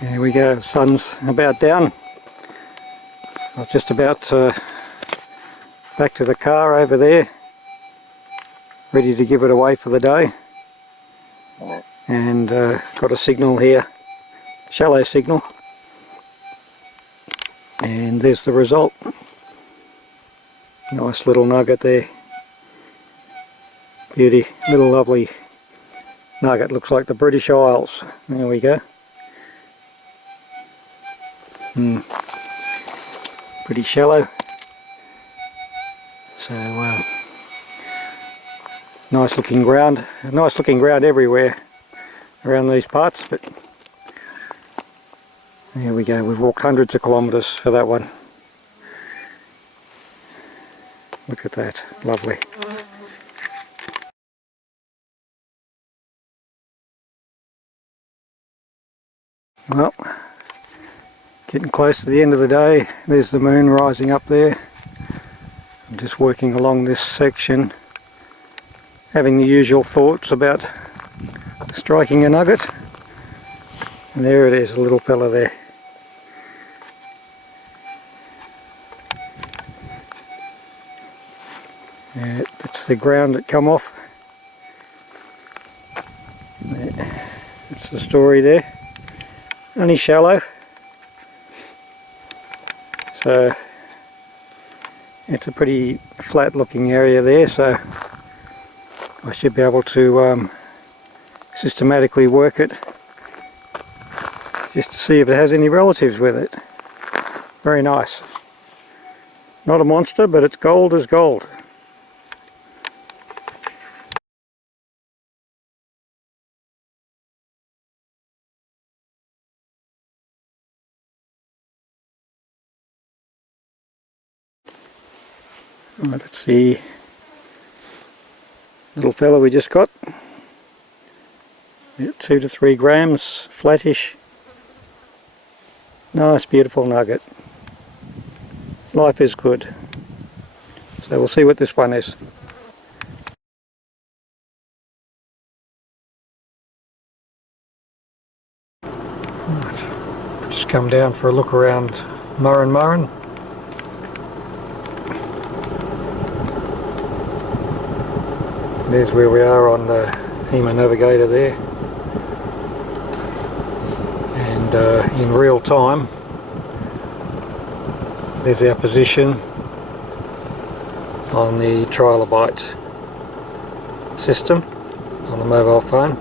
There we go, sun's about down. I was just about back to the car over there, ready to give it away for the day. And got a signal here, shallow signal. And there's the result. Nice little nugget there. Beauty, little lovely nugget, looks like the British Isles. There we go. Pretty shallow. So nice looking ground everywhere around these parts, but there we go. We've walked hundreds of kilometres for that one. Look at that, lovely. Well, getting close to the end of the day. There's the moon rising up there. I'm just working along this section, having the usual thoughts about striking a nugget. And there it is, a little fella there. Yeah, that's the ground that come off. That's the story there. Only shallow. So it's a pretty flat looking area there, so I should be able to systematically work it just to see if it has any relatives with it. Very nice. Not a monster, but it's gold as gold. Right, let's see, little fella we just got, 2 to 3 grams, flattish, nice beautiful nugget. Life is good. So we'll see what this one is. Right, just come down for a look around Murrin. There's where we are on the HEMA navigator there, and in real time there's our position on the trilobite system on the mobile phone.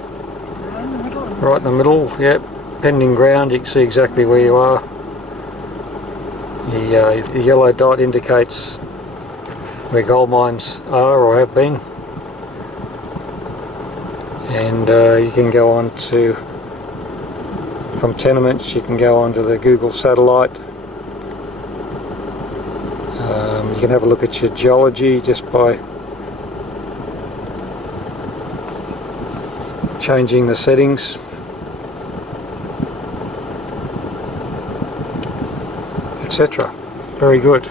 Right in the middle, yep, pending ground. You can see exactly where you are. The yellow dot indicates where gold mines are or have been. And you can go on to, from tenements, you can go onto the Google satellite. You can have a look at your geology just by changing the settings, etc. Very good.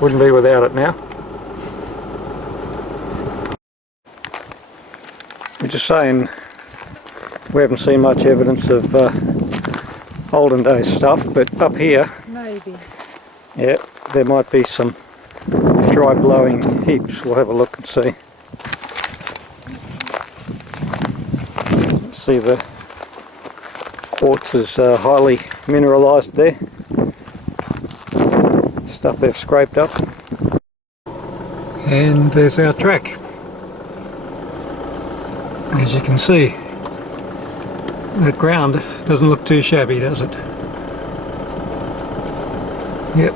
Wouldn't be without it now. I'm just saying, we haven't seen much evidence of olden days stuff, but up here, maybe. Yeah, there might be some dry blowing heaps. We'll have a look and see. See, the quartz is highly mineralised there. Stuff they've scraped up. And there's our track. As you can see, that ground doesn't look too shabby, does it? Yep.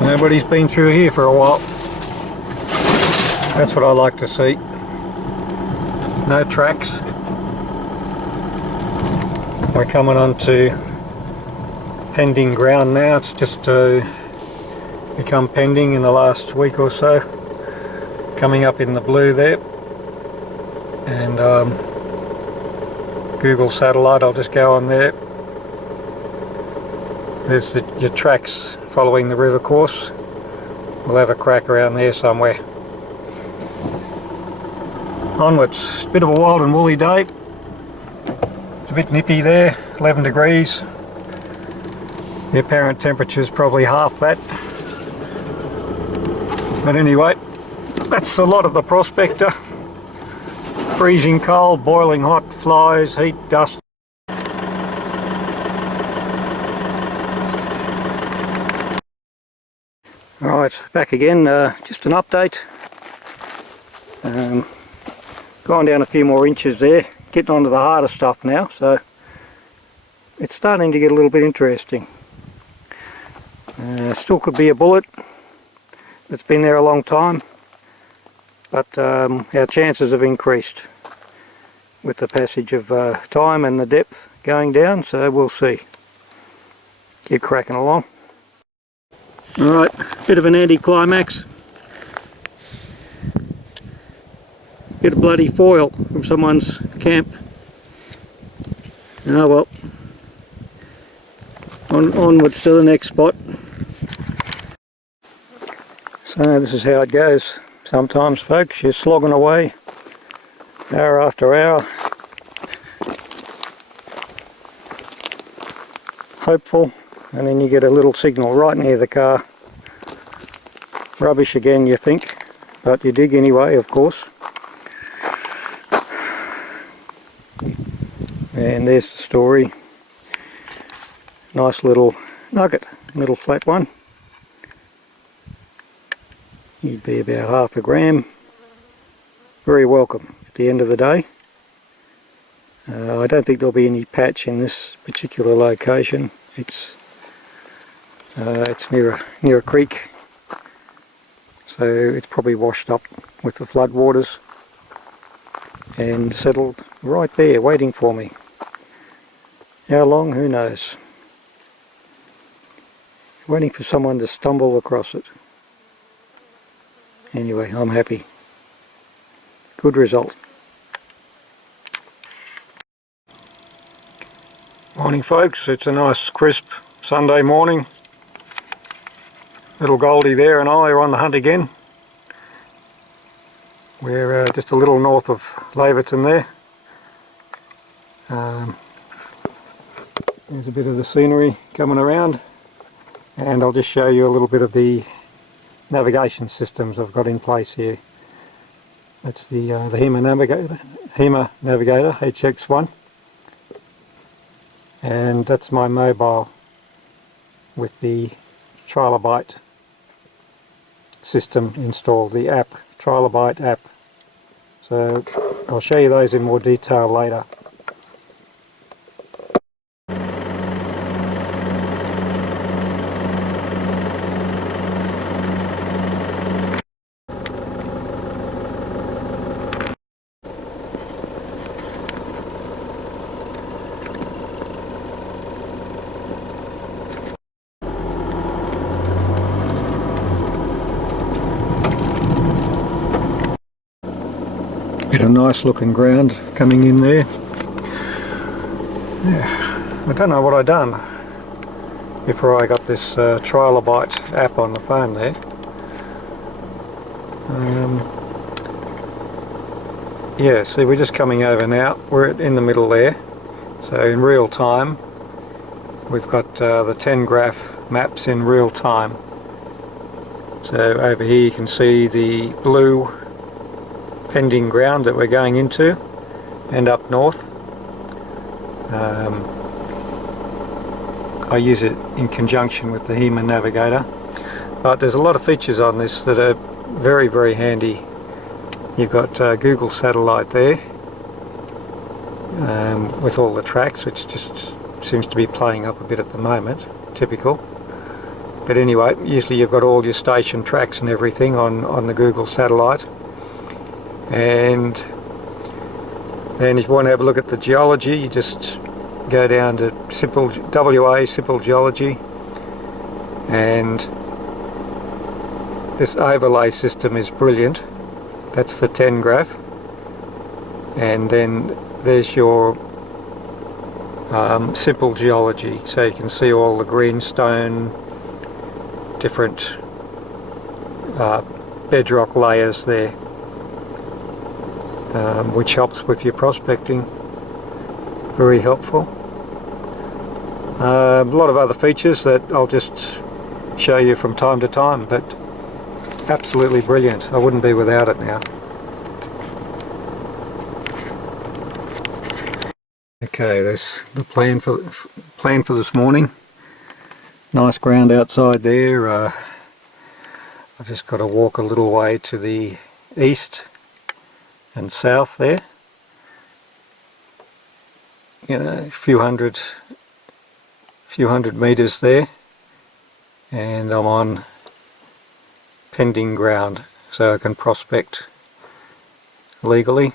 Nobody's been through here for a while. That's what I like to see. No tracks. We're coming on to pending ground now. It's just become pending in the last week or so. Coming up in the blue there. And Google satellite, I'll just go on there. There's your tracks following the river course. We'll have a crack around there somewhere. Onwards. Bit of a wild and woolly day. It's a bit nippy there, 11 degrees. The apparent temperature is probably half that. But anyway, that's the lot of the prospector. Freezing cold, boiling hot, flies, heat, dust. Alright, back again, just an update. Gone down a few more inches there, getting onto the harder stuff now, so it's starting to get a little bit interesting. Still could be a bullet. It's been there a long time, but our chances have increased with the passage of time and the depth going down, so we'll see. Keep cracking along. Alright, bit of an anticlimax. Bit of bloody foil from someone's camp. Oh well. Onwards to the next spot. So this is how it goes sometimes, folks. You're slogging away hour after hour, hopeful, and then you get a little signal right near the car. Rubbish again, you think, but you dig anyway, of course. And there's the story. Nice little nugget, little flat one. You'd be about half a gram. Very welcome at the end of the day. I don't think there'll be any patch in this particular location. It's near a creek, so it's probably washed up with the flood waters and settled right there waiting for me. How long? Who knows? Waiting for someone to stumble across it. Anyway, I'm happy. Good result. Morning folks, it's a nice crisp Sunday morning. Little Goldie there and I are on the hunt again. We're just a little north of Laverton there. There's a bit of the scenery coming around, and I'll just show you a little bit of the navigation systems I've got in place here. That's the HEMA Navigator HX1, and that's my mobile with the Trilobite system installed, the app, Trilobite app. So I'll show you those in more detail later. Get a nice looking ground coming in there. Yeah, I don't know what I done before I got this Trilobite app on the phone there. Yeah, see, we're just coming over now. We're in the middle there, so in real time we've got the 10 graph maps in real time. So over here you can see the blue pending ground that we're going into, and up north. I use it in conjunction with the HEMA Navigator, but there's a lot of features on this that are very, very handy. You've got Google Satellite there with all the tracks, which just seems to be playing up a bit at the moment, typical. But anyway, usually you've got all your station tracks and everything on the Google Satellite. And then if you want to have a look at the geology, you just go down to simple WA, simple geology, and this overlay system is brilliant. That's the 10 graph, and then there's your simple geology, so you can see all the greenstone, different bedrock layers there. which helps with your prospecting. Very helpful. A lot of other features that I'll just show you from time to time, but absolutely brilliant. I wouldn't be without it now. Okay, there's the plan for this morning. Nice ground outside there. I've just got to walk a little way to the east and south there. You know, a few hundred meters there, and I'm on pending ground, so I can prospect legally.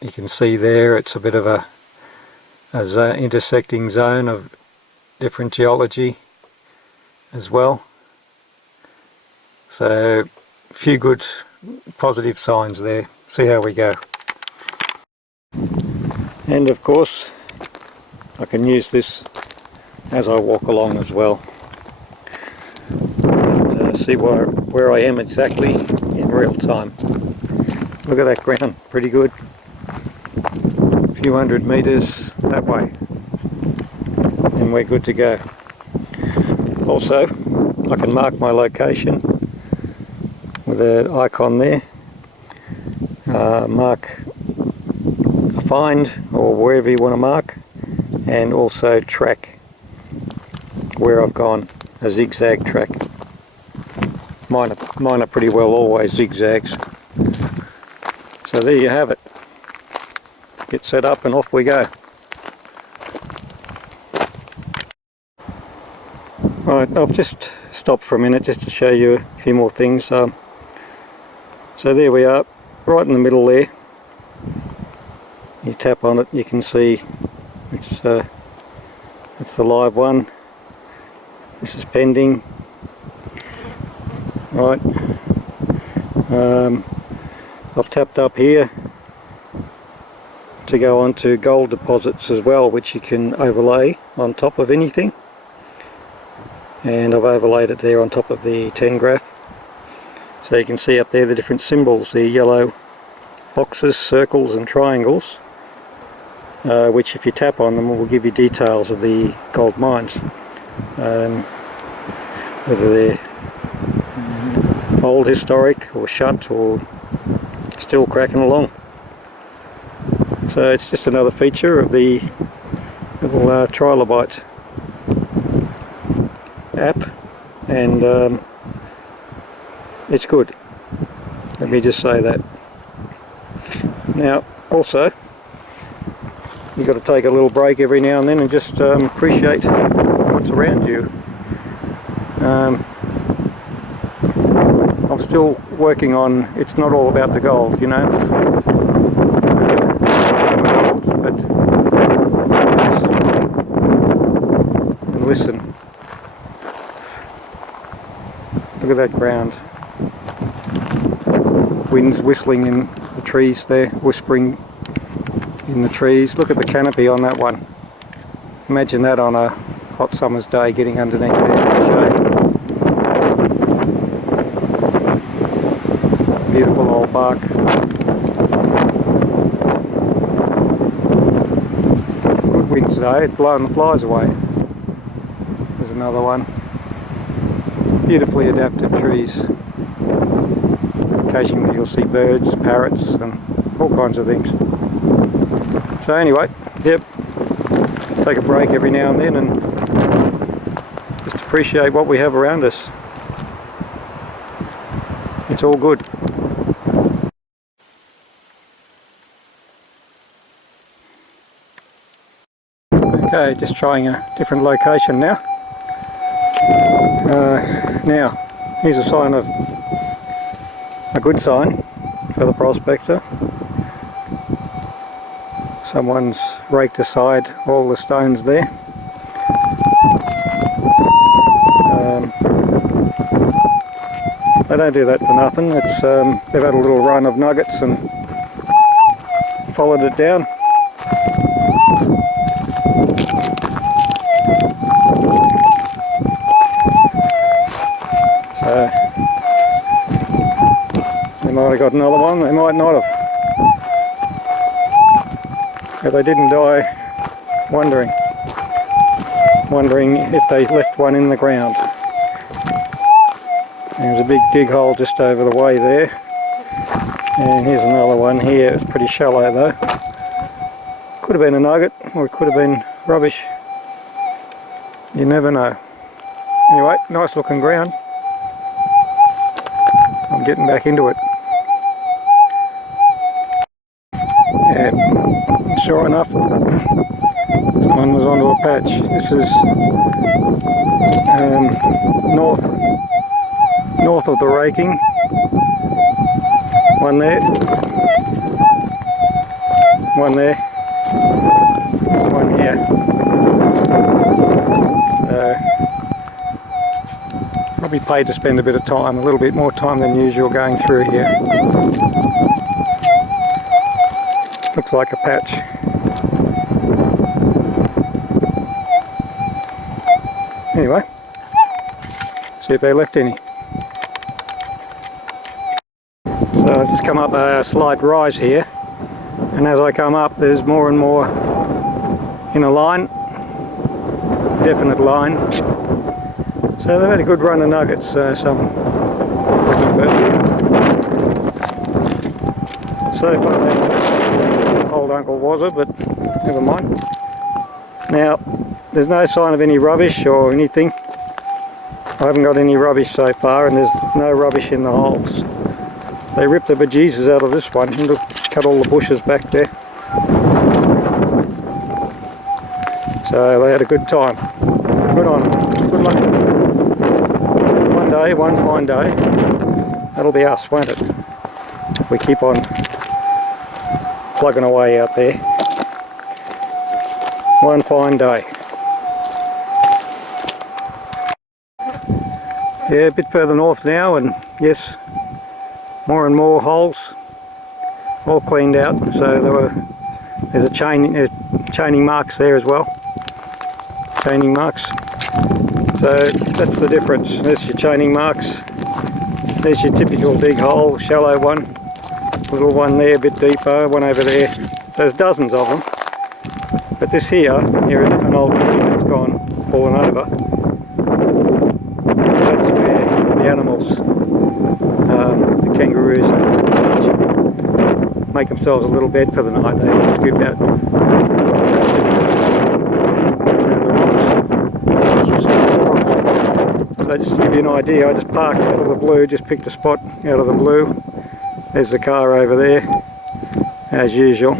You can see there it's a bit of a intersecting zone of different geology as well. So a few good positive signs there. See how we go. And of course I can use this as I walk along as well, and see where I am exactly in real time. Look at that ground, pretty good. A few hundred meters that way, and we're good to go. Also, I can mark my location with an icon there, mark a find or wherever you want to mark, and also track where I've gone, a zigzag track. Mine are pretty well always zigzags. So there you have it. Get set up and off we go. Right, I've just stopped for a minute just to show you a few more things. So there we are, right in the middle there. You tap on it, you can see it's the live one. This is pending. Right. I've tapped up here to go on to gold deposits as well, which you can overlay on top of anything. And I've overlaid it there on top of the 10 graph. So you can see up there the different symbols, the yellow boxes, circles and triangles, which if you tap on them will give you details of the gold mines, whether they're old historic or shut or still cracking along. So it's just another feature of the little trilobite app, and it's good. Let me just say that. Now also, you've got to take a little break every now and then and just appreciate what's around you. I'm still working on, it's not all about the gold, you know. But and listen. Look at that ground. Winds whistling in the trees there, whispering in the trees. Look at the canopy on that one. Imagine that on a hot summer's day, getting underneath there in the shade. Beautiful old bark. Good wind today, it's blowing the flies away. There's another one. Beautifully adapted trees. Occasionally you'll see birds, parrots and all kinds of things. So anyway, yep, take a break every now and then and just appreciate what we have around us. It's all good. Okay, just trying a different location now. Now, here's a sign of a good sign for the prospector. Someone's raked aside all the stones there. They don't do that for nothing. It's they've had a little run of nuggets and followed it down. got another one. They might not have. If they didn't die, wondering if they left one in the ground. There's a big dig hole just over the way there. And here's another one here. It's pretty shallow though. Could have been a nugget, or it could have been rubbish. You never know. Anyway, nice looking ground. I'm getting back into it. Yeah, sure enough, someone was onto a patch. This is north of the raking. One there, one there, one here. I'll be paid to spend a bit of time, a little bit more time than usual going through here. Looks like a patch. Anyway, see if they left any. So I've just come up a slight rise here, and as I come up there's more and more in a line, definite line. So they've had a good run of nuggets, so far old Uncle Wazza, but never mind. Now there's no sign of any rubbish or anything. I haven't got any rubbish so far, and there's no rubbish in the holes. They ripped the bejesus out of this one and cut all the bushes back there. So they had a good time. Good on them. Good luck. One day, one fine day, that'll be us, won't it? If we keep on plugging away out there. One fine day. Yeah, a bit further north now, and yes, more and more holes, all cleaned out. So there's chaining marks there as well. Chaining marks. So that's the difference. There's your chaining marks. There's your typical dig hole, shallow one. Little one there, a bit deeper, one over there. There's dozens of them. But this here, near an old tree that's gone, fallen over, that's where the animals, the kangaroos and such, make themselves a little bed for the night. They scoop out. So just to give you an idea, I just parked out of the blue, just picked a spot out of the blue. There's the car over there, as usual.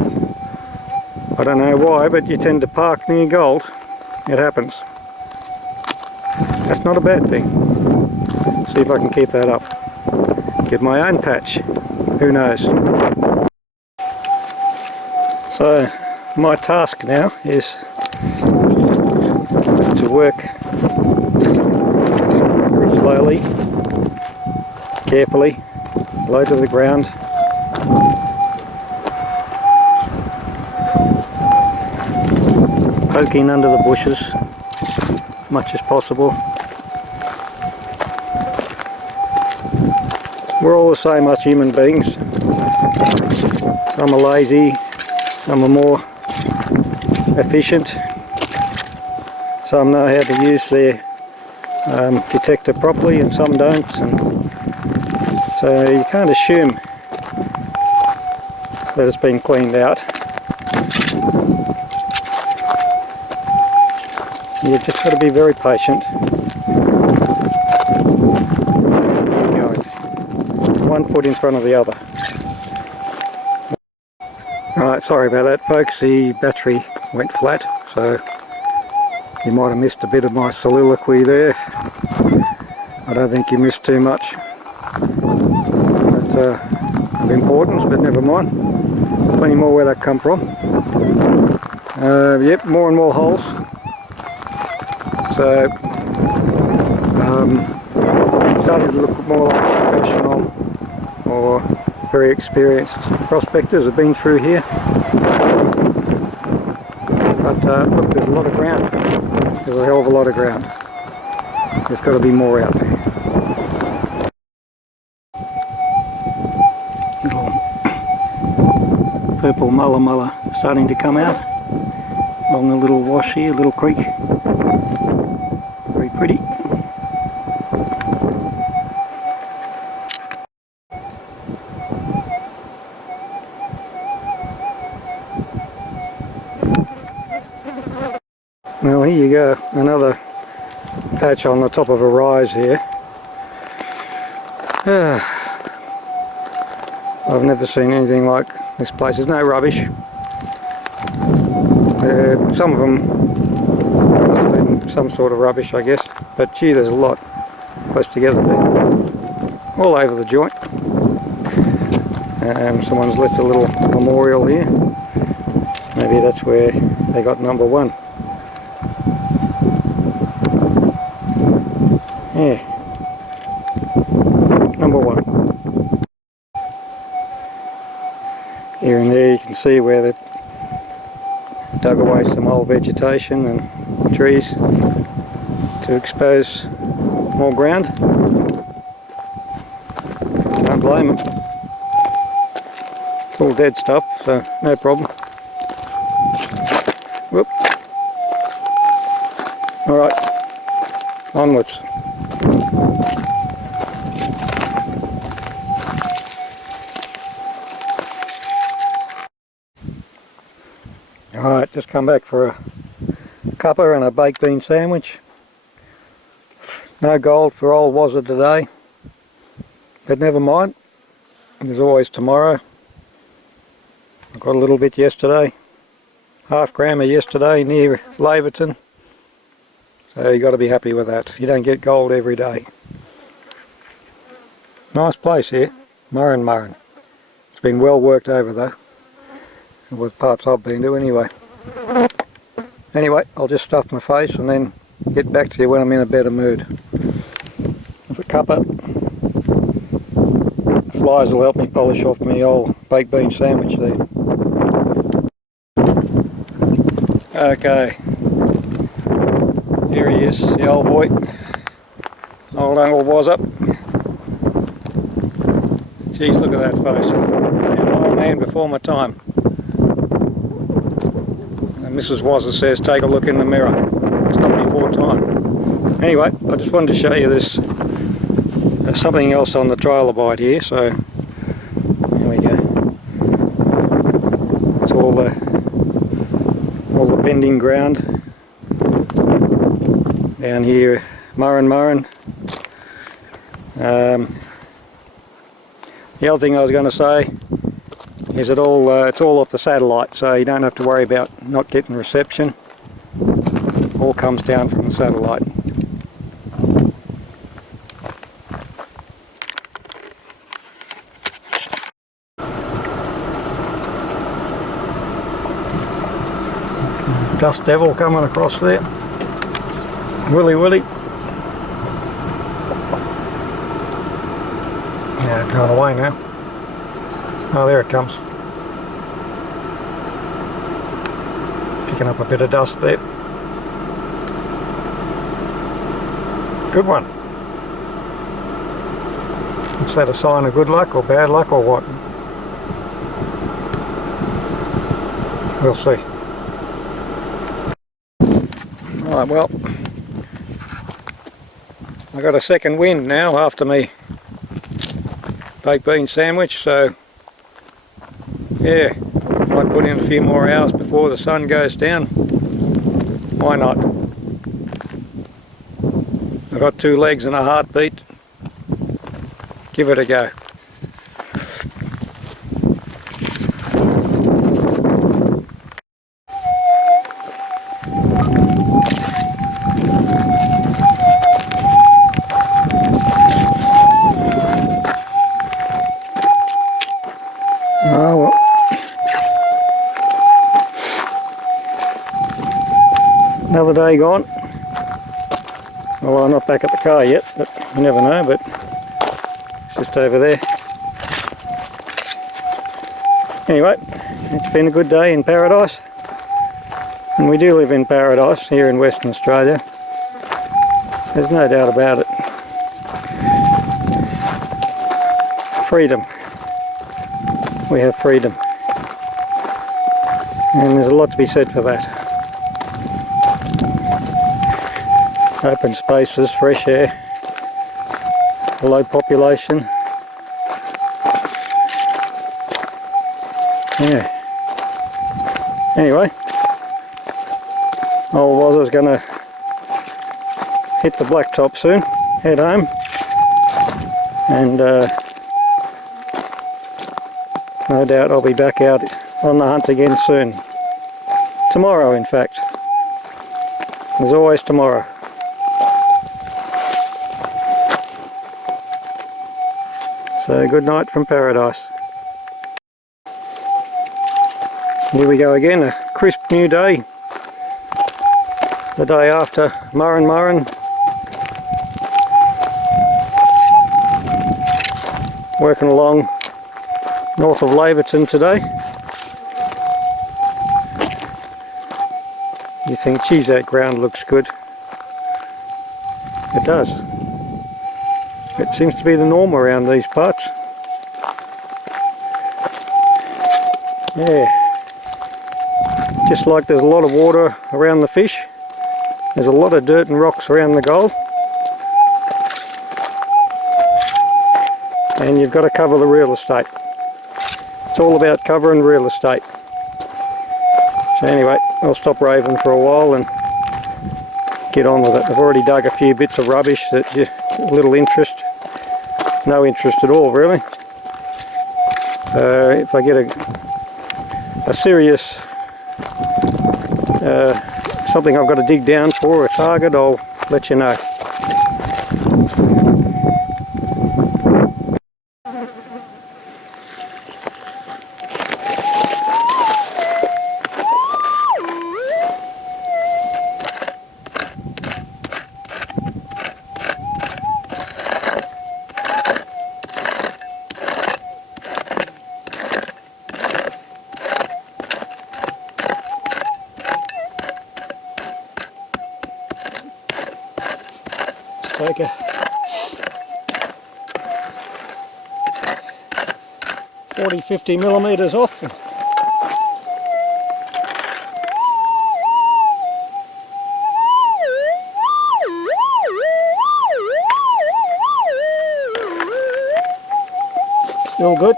I don't know why, but you tend to park near gold. It happens. That's not a bad thing. See if I can keep that up. Get my own patch. Who knows? So, my task now is to work very slowly, carefully, low to the ground. Poking under the bushes as much as possible. We're all the same, us human beings. Some are lazy, some are more efficient, some know how to use their detector properly and some don't, and so you can't assume that it's been cleaned out. You've just got to be very patient. One foot in front of the other. Right, sorry about that folks, the battery went flat, so you might have missed a bit of my soliloquy there. I don't think you missed too much. That's of importance, but never mind. Plenty more where that come from. Yep, more and more holes. So starting to look more like professional or very experienced prospectors have been through here. But look, there's a lot of ground. There's a hell of a lot of ground. There's got to be more out there. purple mulla mulla starting to come out along a little wash here, a little creek. Very pretty. Well, here you go, another patch on the top of a rise here. I've never seen anything like this place. There's no rubbish. Some of them must have been some sort of rubbish, I guess, but gee, there's a lot close together there, all over the joint. Someone's left a little memorial here. Maybe that's where they got number one. Yeah, number one. Here and there you can see where they've dug away some old vegetation and trees to expose more ground. Can't blame them. It's all dead stuff, so no problem. Whoop. Alright, onwards. Alright, just come back for a cuppa and a baked bean sandwich. No gold for old Wazza today, but never mind, there's always tomorrow. I got a little bit yesterday, half-grammer yesterday near Laverton, so you got to be happy with that. You don't get gold every day. Nice place here, Murrin. It's been well worked over though. With parts I've been to anyway. Anyway, I'll just stuff my face and then get back to you when I'm in a better mood. With a cuppa, flies will help me polish off my old baked bean sandwich there. Okay, here he is, the old boy. Old Uncle was up. Jeez, look at that face. An old man before my time. Mrs. Wazza says take a look in the mirror. It's not before time. Anyway, I just wanted to show you this. There's something else on the trilobite here, so there we go. It's all the bending ground down here, Murrin. The other thing I was going to say is it it's all off the satellite, so you don't have to worry about not getting reception. All comes down from the satellite. Dust devil coming across there. Willy. Yeah, it's gone away now. Oh, there it comes. Picking up a bit of dust there. Good one. Is that a sign of good luck or bad luck or what? We'll see. Right, well, I got a second wind now after me baked bean sandwich, so yeah, might put in a few more hours before the sun goes down. Why not? I've got 2 legs and a heartbeat. Give it a go. Oh well. Another day gone. Well, I'm not back at the car yet, but you never know, but it's just over there. Anyway, it's been a good day in paradise. And we do live in paradise here in Western Australia. There's no doubt about it. Freedom. We have freedom. And there's a lot to be said for that. Open spaces, fresh air, low population. Yeah. Anyway, I was going to hit the blacktop soon, head home, and no doubt I'll be back out on the hunt again soon. Tomorrow, in fact. There's always tomorrow. So good night from paradise. Here we go again, a crisp new day. The day after Murrin. Working along north of Laverton today. You think, geez, that ground looks good. It does. It seems to be the norm around these parts. Yeah. Just like there's a lot of water around the fish, there's a lot of dirt and rocks around the gold. And you've got to cover the real estate. It's all about covering real estate. So anyway, I'll stop raving for a while and get on with it. I've already dug a few bits of rubbish that just little interest, no interest at all really. So if I get a serious something I've got to dig down for, a target, I'll let you know. Take a 40-50 millimeters off. Still good.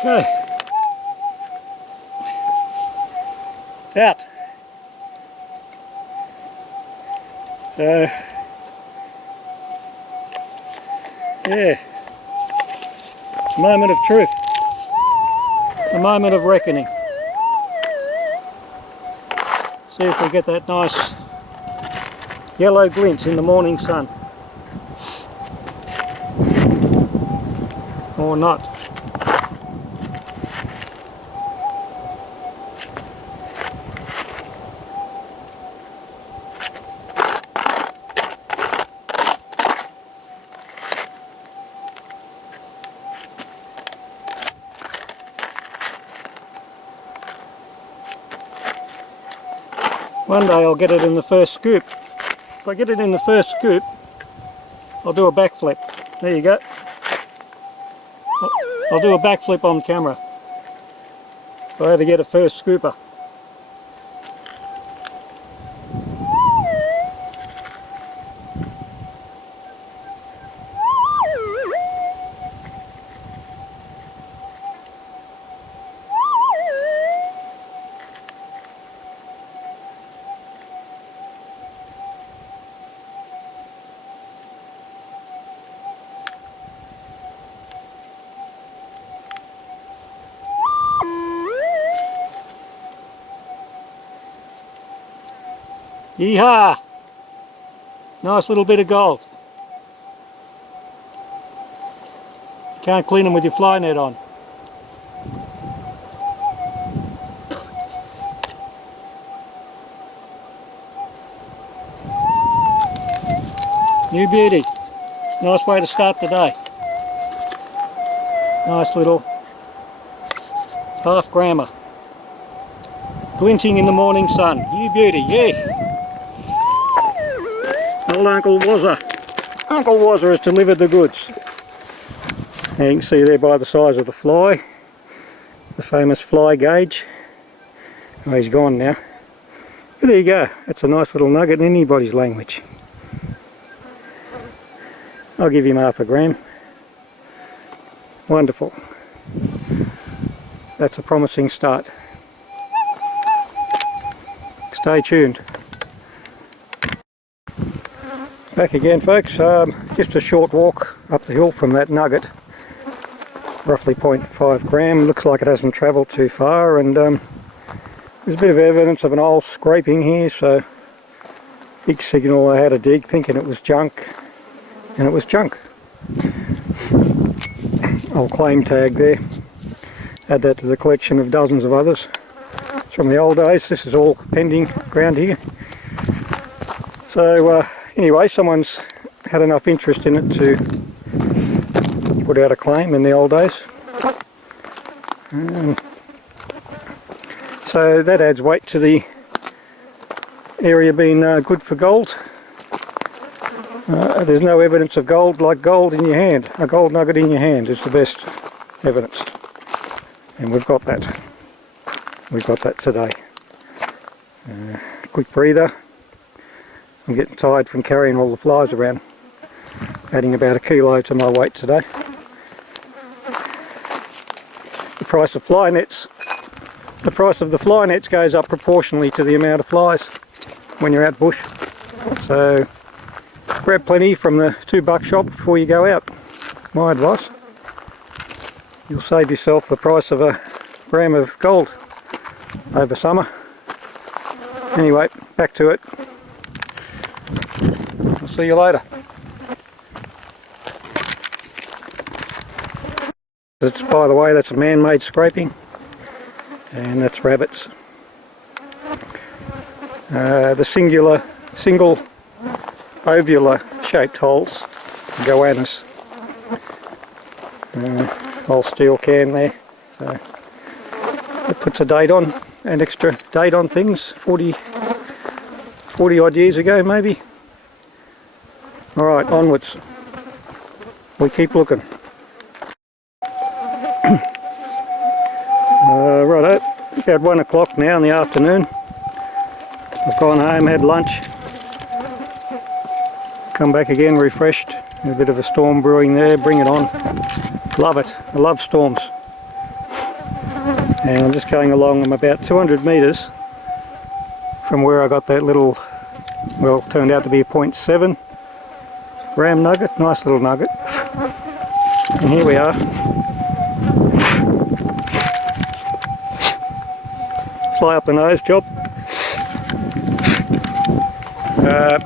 Okay, it's out. So, yeah, it's a moment of truth, a moment of reckoning. See if we get that nice yellow glint in the morning sun, or not. One day I'll get it in the first scoop. If I get it in the first scoop, I'll do a backflip. There you go. I'll do a backflip on camera if I ever get a first scooper. Yeehaw! Nice little bit of gold. Can't clean them with your fly net on. New beauty. Nice way to start the day. Nice little half grammer. Glinting in the morning sun. New beauty, yeah. Old Uncle Wazza. Uncle Wazza has delivered the goods. Now you can see there by the size of the fly, the famous fly gauge. Oh, he's gone now. But there you go. That's a nice little nugget in anybody's language. I'll give him half a gram. Wonderful. That's a promising start. Stay tuned. Back again, folks. Just a short walk up the hill from that nugget. Roughly 0.5 gram. Looks like it hasn't travelled too far, and there's a bit of evidence of an old scraping here, so big signal. I had a dig thinking it was junk, and it was junk. Old claim tag there. Add that to the collection of dozens of others. It's from the old days. This is all pending ground here. So anyway, someone's had enough interest in it to put out a claim in the old days. So that adds weight to the area being good for gold. There's no evidence of gold like gold in your hand. A gold nugget in your hand is the best evidence. And we've got that. We've got that today. Quick breather. I'm getting tired from carrying all the flies around. Adding about a kilo to my weight today. The price of fly nets. The price of the fly nets goes up proportionally to the amount of flies when you're out bush. So grab plenty from the $2 shop before you go out. My advice. You'll save yourself the price of a gram of gold over summer. Anyway, back to it. I'll see you later. It's, by the way, that's a man-made scraping, and that's rabbits. The single ovular shaped holes, goannas. Old steel can there, so it puts a date on, an extra date on things, 40 odd years ago maybe. Alright, onwards. We keep looking. Righto, about 1 o'clock now in the afternoon. I've gone home, had lunch. Come back again refreshed. A bit of a storm brewing there, bring it on. Love it, I love storms. And I'm just going along, I'm about 200 metres from where I got that little, well, turned out to be a 0.7 gram nugget, nice little nugget. And here we are. Fly up the nose job.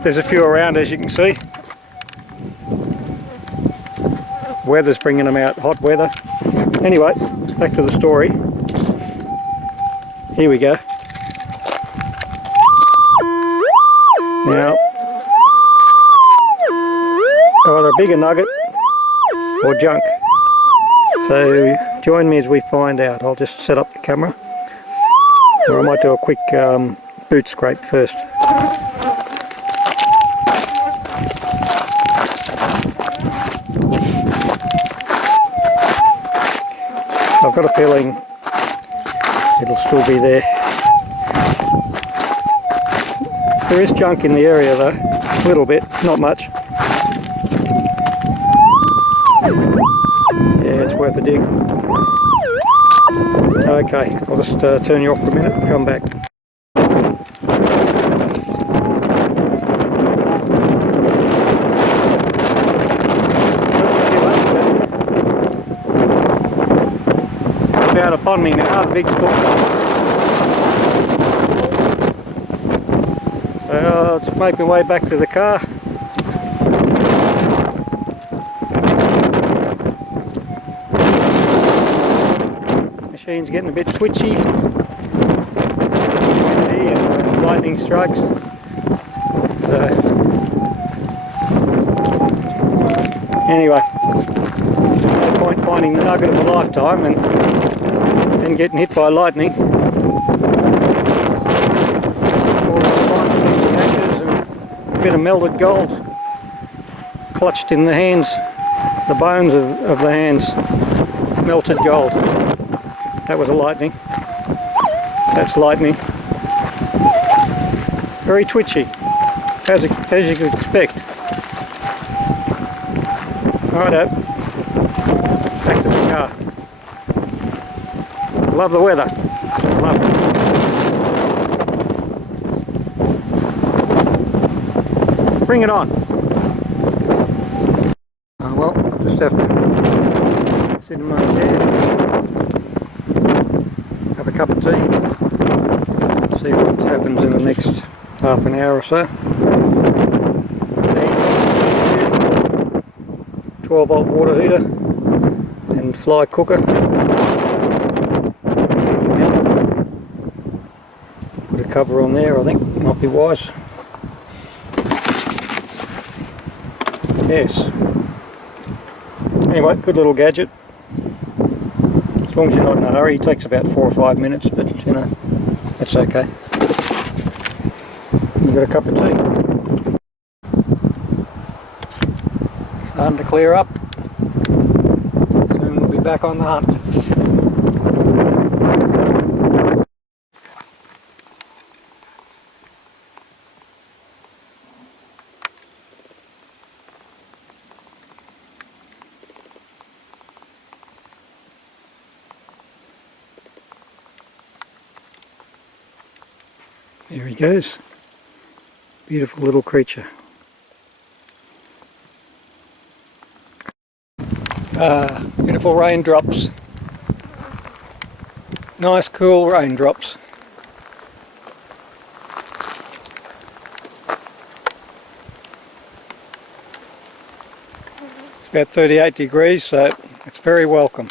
There's a few around, as you can see. Weather's bringing them out, hot weather. Anyway, back to the story. Here we go. Now, either a bigger nugget or junk. So join me as we find out. I'll just set up the camera, or I might do a quick boot scrape first. I've got a feeling it'll still be there. There is junk in the area though, a little bit, not much. Yeah, it's worth a dig. Okay, I'll just turn you off for a minute and come back. Out upon me now, the big storm. So So let's make my way back to the car. Machine's getting a bit twitchy. Lightning strikes. Anyway, no point finding the nugget of a lifetime and then getting hit by lightning. All I find is some ashes and a bit of melted gold clutched in the hands, the bones of the hands. Melted gold. That was a lightning. That's lightning. Very twitchy, as you could expect. Righto, back to the car. Love the weather. Love it. Bring it on. Oh well, I'll just have to sit in my chair, have a cup of tea, see what happens in the next half an hour or so. 12-volt water heater and fly cooker. Put a cover on there, I think, might be wise. Yes. Anyway, good little gadget. As long as you're not in a hurry, it takes about 4 or 5 minutes, but you know, that's okay. You've got a cup of tea. Starting to clear up. Soon we'll be back on the hunt. There he goes. Beautiful little creature. Beautiful raindrops. Nice cool raindrops. It's about 38 degrees, so it's very welcome.